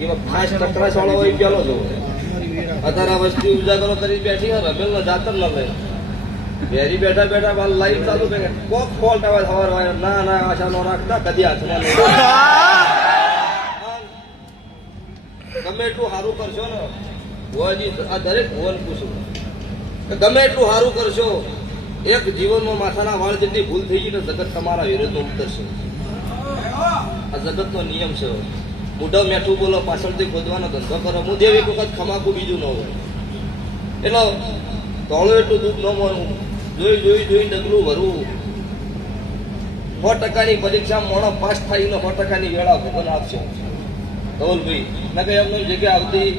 એવા ખાસ ટકરા વાળો હોય પેલો જોવો અત્યારે આ વસ્તી ઉજાગરો કરી બેઠી હોય રમેલ ને જાતર ન લે ઘેરી બેઠા બેઠા બાલ લાઈટ ચાલુ કરે કોક ફોલ્ટ આવે સવાર વાય ના ના આશા નો રાખતા કદી હાથમાં નહીં ગમે એટલું સારું કરશો ને ભુવાજી આ દરેક ભુવન પૂછું ગમે એટલું સારું કરશો એક જીવનમાં માથાના વાળ જેટલી ભૂલ થઈ ગઈ ને જગત તમારા વિરોધમાં ઉતરશે આ જગતનો નિયમ છે મોઢા મેઠું બોલો પાછળથી ખોદવાનો ધંધો કરો હું દેવ એક વખત ખમાકું બીજું ન હોય એટલે તોળું એટલું દુઃખ ન મળવું જોઈ ડગલું ભરવું 100%ની પરીક્ષા મોણો પાસ થઈને 100%ની વેળા ભગવાન આપશે ધવલભાઈ ના કઈ એમની જગ્યા આવતી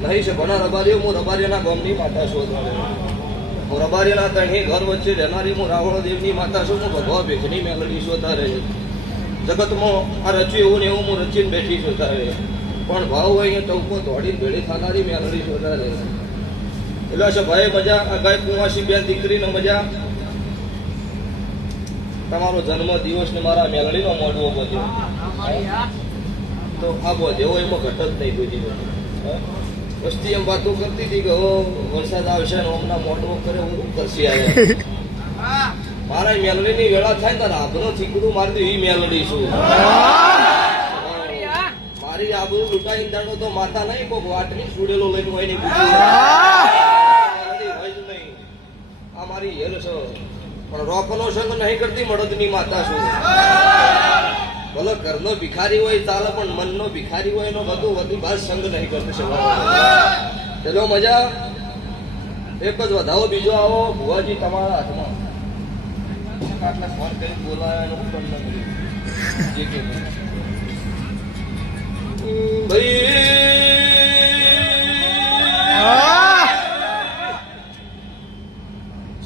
નહીં છે ઘણા રબારીઓ હું રબારીઓના ગામની માતા શોધવા હું રબારીઓના ત્રણેય ઘર વચ્ચે રહેનારી હું રાવણ દેવની માતા છું હું ભગવા ભેખની મેલડી શોધા રહે જગતમાં આ રચ્યું એવું ને એવું હું રચીને બેઠી શોધા રહે પણ ભાવ હોય ટવકો દોડીને ભેળી થનારી મેલડી શોધા રહે એટલે છે ભાઈ મજા આ ગાય કુંવાસી બેન દીકરીનો મજા તમારો જન્મ દિવસ ને મારા મેલડીનો મોઢવો બધો તો આ બધો એવો એમાં ઘટ જ નહીં કોઈ દિવસ વસ્તી એમ વાતો કરતી હતી કે વરસાદ આવશે ને હમણાં મોટવો કરે હું કરશી આવ્યા મારા મેલડીની વેળા થાય ને આબનો થીકડું મારી દઉં એ મેલડી છું મારી આબરૂ લૂંટાઈને દાડો તો માતા નહીં કોક વાટની સુડેલો લઈને હોય નહીં નહીં આ મારી હેલ છે પણ રોકનો સંગ નહીં કરતી મળદની માતા છું ભલે ઘરનો ભિખારી હોય ચાલે પણ મનનો ભિખારી હોય એનો બધું બધી બાદ સંગ નહીં કરતી ચલો મજા એક જ વધાવો બીજો આવો ભુવાજી તમારા હાથમાં આટલા ફોન કરી બોલાય એનું પણ ન કર્યું જે કે ભાઈ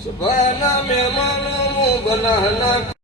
સુભાના મહેમાનો બનાના